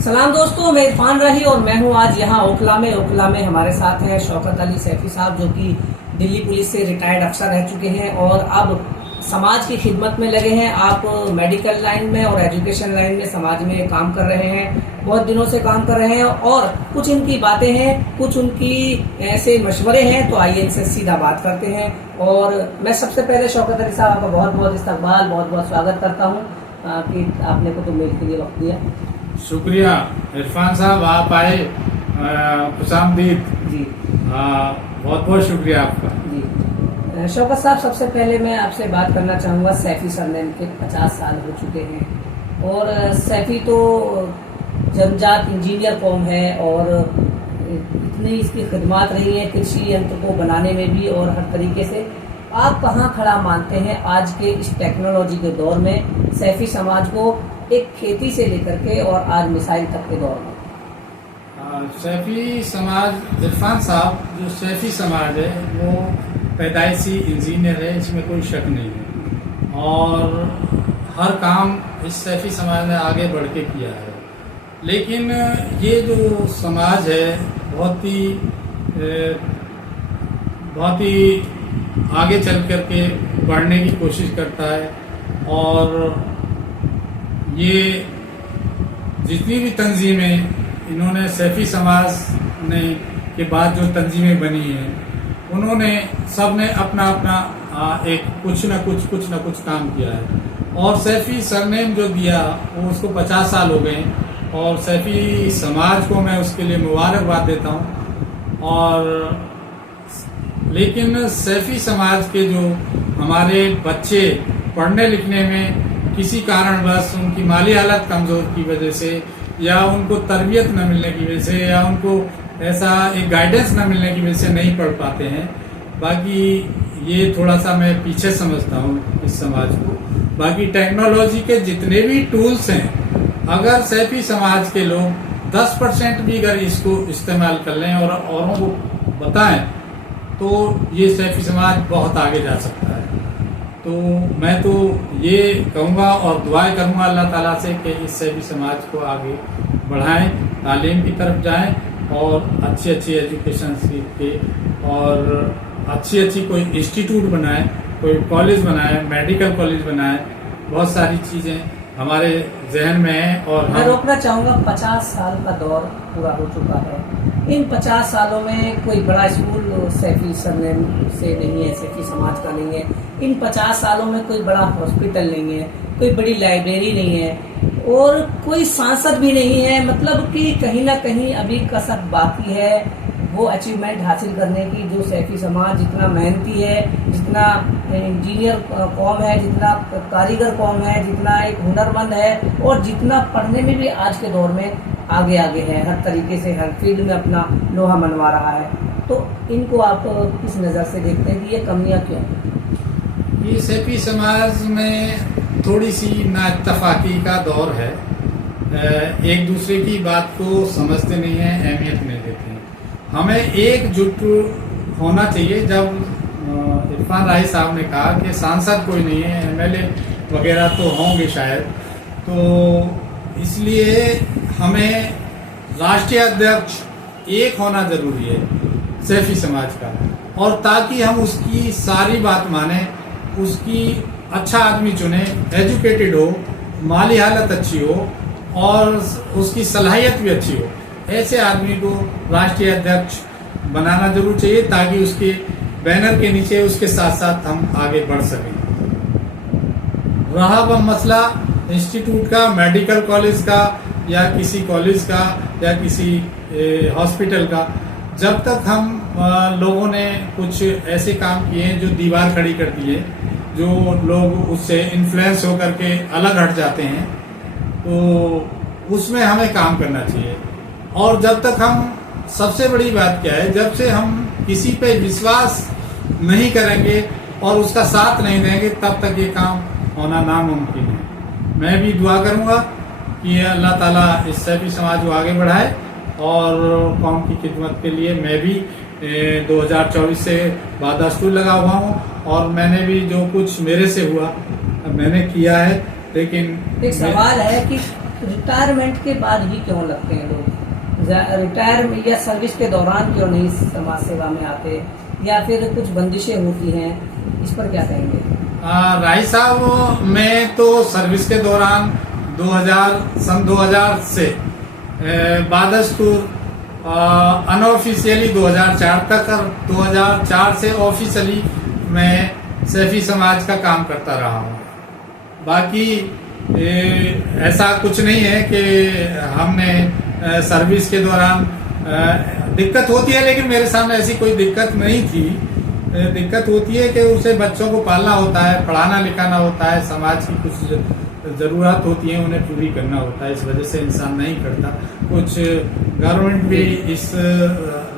सलाम दोस्तों, मैं इरफान रही और मैं हूं आज यहाँ ओखला में हमारे साथ हैं शौकत अली सैफी साहब, जो कि दिल्ली पुलिस से रिटायर्ड अफसर रह चुके हैं और अब समाज की खिदमत में लगे हैं। आप मेडिकल लाइन में और एजुकेशन लाइन में समाज में काम कर रहे हैं, बहुत दिनों से काम कर रहे हैं और कुछ इनकी बातें हैं, कुछ उनकी ऐसे मशवरे हैं। तो आइए इनसे सीधा बात करते हैं। और मैं सबसे पहले शौकत अली साहब आपका बहुत बहुत इस्तकबाल, बहुत बहुत स्वागत करता हूँ कि आपने कुतुब मेल के लिए वक्त दिया। शुक्रिया इरफान साहब, आप आए, खुशामदीद जी। बहुत बहुत शुक्रिया आपका जी शौकत साहब, सबसे पहले मैं आपसे बात करना चाहूँगा। सैफी सरनेम के 50 साल हो चुके हैं और सैफी तो जन्मजात इंजीनियर कौम है और इतनी इसकी खिदमत रही है कृषि यंत्र को बनाने में भी और हर तरीके से। आप कहाँ खड़ा मानते हैं आज के इस टेक्नोलॉजी के दौर में सैफी समाज को, एक खेती से लेकर के और आज मिसाइल तक के दौर में? सैफी समाज, इरफान साहब, जो सैफी समाज है वो पैदाइशी इंजीनियर है, इसमें कोई शक नहीं है और हर काम इस सैफी समाज ने आगे बढ़ के किया है। लेकिन ये जो समाज है बहुत ही आगे चल कर के बढ़ने की कोशिश करता है और ये जितनी भी तंजीमें इन्होंने सैफी समाज ने के बाद जो तंजीमें बनी हैं, उन्होंने सब ने अपना अपना एक कुछ न कुछ काम किया है और सैफी सरनेम जो दिया वो उसको 50 साल हो गए और सैफी समाज को मैं उसके लिए मुबारकबाद देता हूँ। और लेकिन सैफी समाज के जो हमारे बच्चे पढ़ने लिखने में किसी कारणवश उनकी माली हालत कमज़ोर की वजह से या उनको तरबियत न मिलने की वजह से या उनको ऐसा एक गाइडेंस न मिलने की वजह से नहीं पढ़ पाते हैं। बाकी ये थोड़ा सा मैं पीछे समझता हूँ इस समाज को। बाकी टेक्नोलॉजी के जितने भी टूल्स हैं, अगर सैफी समाज के लोग 10% भी अगर इसको इस्तेमाल कर लें और औरों को बताएं तो ये सैफी समाज बहुत आगे जा सकता है। तो मैं तो ये कहूँगा और दुआएं करूँगा अल्लाह ताला से कि इस सैफी समाज को आगे बढ़ाएं, तालीम की तरफ जाएं और अच्छी अच्छी एजुकेशन सीख के और अच्छी कोई इंस्टीट्यूट बनाएं, कोई कॉलेज बनाएं, मेडिकल कॉलेज बनाएं। बहुत सारी चीज़ें हमारे जहन में है। और मैं रोकना चाहूँगा, 50 साल का दौर पूरा हो चुका है। इन 50 सालों में कोई बड़ा स्कूल सैफी सरनेम से नहीं है, सैफी समाज का नहीं है। इन 50 सालों में कोई बड़ा हॉस्पिटल नहीं है, कोई बड़ी लाइब्रेरी नहीं है और कोई सांसद भी नहीं है। मतलब कि कहीं ना कहीं अभी कसक बाकी है वो अचीवमेंट हासिल करने की, जो सैफी समाज जितना मेहनती है, जितना इंजीनियर कौम है, जितना कारीगर कौम है, जितना एक हुनरमंद है और जितना पढ़ने में भी आज के दौर में आगे है, हर तरीके से हर फील्ड में अपना लोहा मनवा रहा है। तो इनको आप किस नज़र से देखते हैं कि ये कमियां क्यों? ये सैफी समाज में थोड़ी सी नाइत्तफाकी का दौर है। एक दूसरे की बात को समझते नहीं हैं, अहमियत नहीं देते हैं। हमें एकजुट होना चाहिए। जब इरफान राही साहब ने कहा कि सांसद कोई नहीं है, एमएलए वगैरह तो होंगे शायद, तो इसलिए हमें राष्ट्रीय अध्यक्ष एक होना जरूरी है सैफी समाज का, और ताकि हम उसकी सारी बात माने, उसकी अच्छा आदमी चुने, एजुकेटेड हो, माली हालत अच्छी हो और उसकी सलाहियत भी अच्छी हो। ऐसे आदमी को राष्ट्रीय अध्यक्ष बनाना जरूर चाहिए ताकि उसके बैनर के नीचे उसके साथ साथ हम आगे बढ़ सकें। रहा वह मसला इंस्टीट्यूट का, मेडिकल कॉलेज का या किसी कॉलेज का या किसी हॉस्पिटल का, जब तक हम लोगों ने कुछ ऐसे काम किए हैं जो दीवार खड़ी कर दी है, जो लोग उससे इन्फ्लुएंस होकर के अलग हट जाते हैं, तो उसमें हमें काम करना चाहिए। और जब तक हम, सबसे बड़ी बात क्या है, जब से हम किसी पे विश्वास नहीं करेंगे और उसका साथ नहीं देंगे, तब तक ये काम होना नामुमकिन है। मैं भी दुआ करूंगा कि अल्लाह ताला इस सैफी समाज को आगे बढ़ाए और कौम की खिदमत के लिए मैं भी 2024 से बादस्तूर लगा हुआ हूँ और मैंने भी जो कुछ मेरे से हुआ मैंने किया है। लेकिन एक सवाल है कि रिटायरमेंट के बाद ही क्यों लगते हैं लोग? रिटायर या सर्विस के दौरान क्यों नहीं समाज सेवा में आते, या फिर कुछ बंदिशें होती हैं, इस पर क्या कहेंगे? राय साहब, मैं तो सर्विस के दौरान 2000 से बादस्तूर अनऑफिशियली 2004 तक और 2004 से ऑफिशियली मैं सैफी समाज का काम करता रहा हूँ। बाकी ऐसा कुछ नहीं है कि हमने सर्विस के दौरान दिक्कत होती है, लेकिन मेरे सामने ऐसी कोई दिक्कत नहीं थी। दिक्कत होती है कि उसे बच्चों को पालना होता है, पढ़ाना लिखाना होता है, समाज की कुछ ज़रूरत होती है उन्हें पूरी करना होता है, इस वजह से इंसान नहीं करता। कुछ गवर्नमेंट भी इस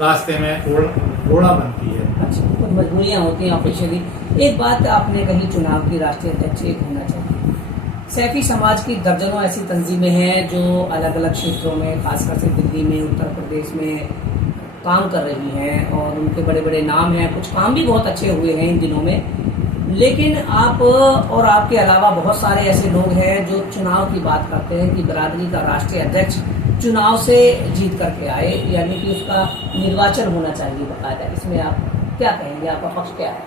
रास्ते में घोड़ा बनती है। अच्छा, कुछ मजबूरियाँ होती हैं ऑफिशियली। एक बात आपने कही, चुनाव की राष्ट्रीय अध्यक्ष एक होना चाहिए। सैफी समाज की दर्जनों ऐसी तंजीमें हैं जो अलग अलग क्षेत्रों में, खासकर से दिल्ली में, उत्तर प्रदेश में काम कर रही हैं और उनके बड़े बड़े नाम हैं। कुछ काम भी बहुत अच्छे हुए हैं इन दिनों में। लेकिन आप और आपके अलावा बहुत सारे ऐसे लोग हैं जो चुनाव की बात करते हैं कि बिरादरी का राष्ट्रीय अध्यक्ष चुनाव से जीत करके आए, यानी कि उसका निर्वाचन होना चाहिए बाकायदा। इसमें आप क्या कहेंगे, आपका पक्ष क्या है?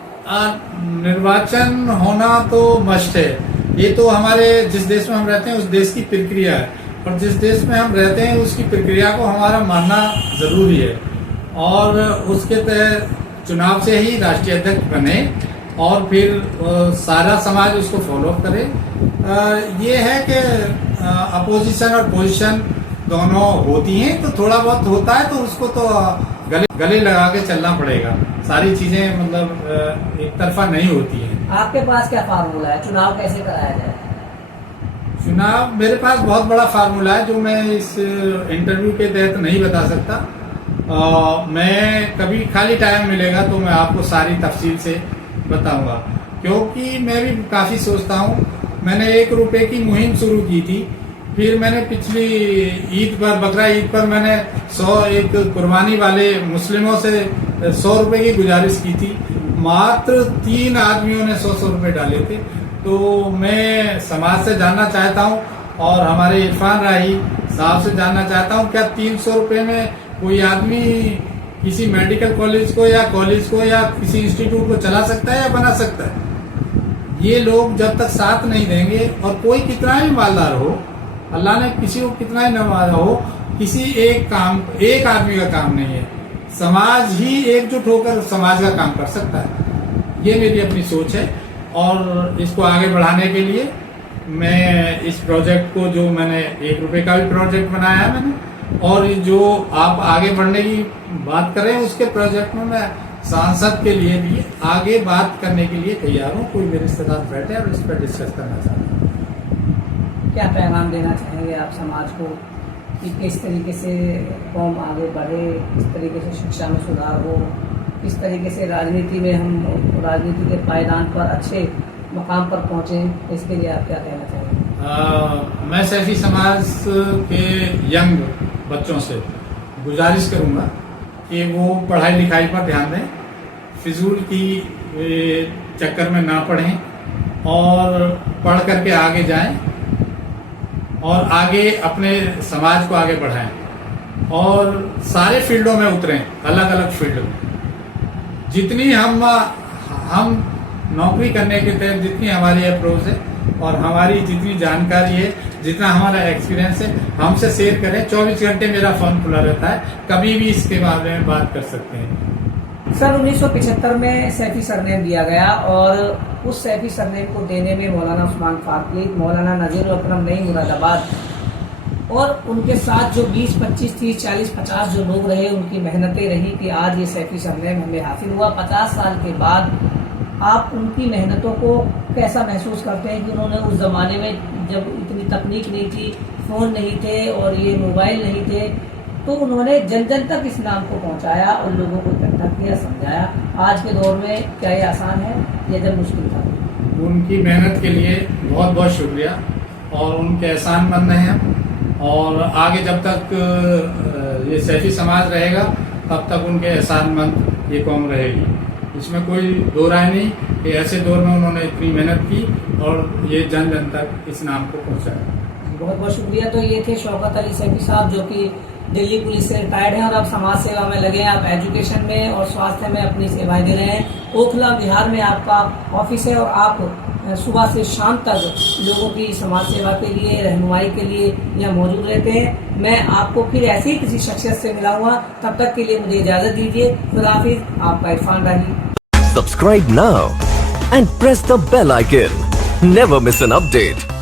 निर्वाचन होना तो मस्ट है। ये तो हमारे जिस देश में हम रहते हैं उस देश की प्रक्रिया है, और जिस देश में हम रहते हैं उसकी प्रक्रिया को हमारा मानना जरूरी है। और उसके तहत चुनाव से ही राष्ट्रीय अध्यक्ष बने और फिर सारा समाज उसको फॉलो करे। ये है कि अपोजिशन और पोजीशन दोनों होती हैं, तो थोड़ा बहुत होता है तो उसको तो गले लगा के चलना पड़ेगा। सारी चीजें मतलब एक तरफा नहीं होती हैं। आपके पास क्या फार्मूला है, चुनाव कैसे कराया जाए? चुनाव मेरे पास बहुत बड़ा फार्मूला है जो मैं इस इंटरव्यू के तहत नहीं बता सकता। मैं कभी खाली टाइम मिलेगा तो मैं आपको सारी तफसील से बताऊंगा, क्योंकि मैं भी काफ़ी सोचता हूँ। मैंने 1 रुपए की मुहिम शुरू की थी, फिर मैंने पिछली ईद पर, बकरा ईद पर मैंने एक कुर्बानी वाले मुस्लिमों से 100 रुपए की गुजारिश की थी। मात्र 3 आदमियों ने 100 रुपए डाले थे। तो मैं समाज से जानना चाहता हूँ और हमारे इरफान राही साहब से जानना चाहता हूँ, क्या 300 रुपए में कोई आदमी किसी मेडिकल कॉलेज को या किसी इंस्टीट्यूट को चला सकता है या बना सकता है? ये लोग जब तक साथ नहीं देंगे, और कोई कितना ही मालदार हो, अल्लाह ने किसी को कितना ही नवाजा हो, किसी एक आदमी का काम नहीं है। समाज ही एकजुट होकर समाज का काम कर सकता है। ये मेरी अपनी सोच है, और इसको आगे बढ़ाने के लिए मैं इस प्रोजेक्ट को, जो मैंने 1 रुपए का भी प्रोजेक्ट बनाया है मैंने, और जो आप आगे बढ़ने की बात कर रहे हैं उसके प्रोजेक्ट में मैं सांसद के लिए भी आगे बात करने के लिए तैयार हूँ। कोई मेरे रिश्तेदार बैठे और इस पर डिस्कस करना चाहते हैं। क्या पैगाम देना चाहेंगे आप समाज को कि किस तरीके से कौम आगे बढ़े, किस तरीके से शिक्षा में सुधार हो, किस तरीके से राजनीति में हम राजनीति के पायदान पर अच्छे मकाम पर पहुँचें? इसके लिए आप क्या कहना चाहेंगे? मैं सैफी समाज के यंग बच्चों से गुजारिश करूंगा कि वो पढ़ाई लिखाई पर ध्यान दें, फिजूल की चक्कर में ना पढ़ें और पढ़ करके आगे जाएं और आगे अपने समाज को आगे बढ़ाएं और सारे फील्डों में उतरें, अलग अलग फील्ड में। जितनी हम नौकरी करने के तहत जितनी हमारी अप्रोच है और हमारी जितनी जानकारी है, जितना हमारा एक्सपीरियंस है, हमसे शेयर करें। 24 घंटे मेरा फोन खुला रहता है, कभी भी इसके बारे में बात कर सकते हैं। सर 1975 में सैफी सरनेम दिया गया और उस सैफी सरनेम को देने में मौलाना उस्मान फारूकी, मौलाना नज़ीर अकरम नई मुरादाबाद और उनके साथ जो 20, 25, 30, 40, 50 जो लोग रहे, उनकी मेहनतें रही कि आज ये सैफी सरनेम हमें हासिल हुआ। 50 साल के बाद आप उनकी मेहनतों को कैसा महसूस करते हैं कि उन्होंने उस ज़माने में, जब इतनी तकनीक नहीं थी, फ़ोन नहीं थे और ये मोबाइल नहीं थे, तो उन्होंने जन जन तक इस नाम को पहुंचाया और लोगों को इकट्ठा किया, समझाया। आज के दौर में क्या ये आसान है, ये जब मुश्किल था? उनकी मेहनत के लिए बहुत बहुत शुक्रिया और उनके एहसानमंद हैं हम। और आगे जब तक ये सैफी समाज रहेगा तब तक उनके एहसानमंद ये कौम रहेगी। इसमें कोई दो राय नहीं कि ऐसे दौर में उन्होंने इतनी मेहनत की और ये जन जन तक इस नाम को पहुंचाया। बहुत बहुत शुक्रिया। तो ये थे शौकत अली सैफी साहब, जो कि दिल्ली पुलिस से रिटायर्ड हैं और अब समाज सेवा में लगे हैं। आप एजुकेशन में और स्वास्थ्य में अपनी सेवाएं दे रहे हैं। ओखला बिहार में आपका ऑफिस है और आप सुबह से शाम तक लोगों की समाज सेवा के लिए, रहनुमाई के लिए यहाँ मौजूद रहते हैं। मैं आपको फिर ऐसे ही किसी शख्सियत से मिलाऊंगा, तब तक के लिए मुझे इजाज़त दीजिए। खुदा हाफिज़, आपका इरफान राही। Subscribe now and press the bell icon. Never miss an update.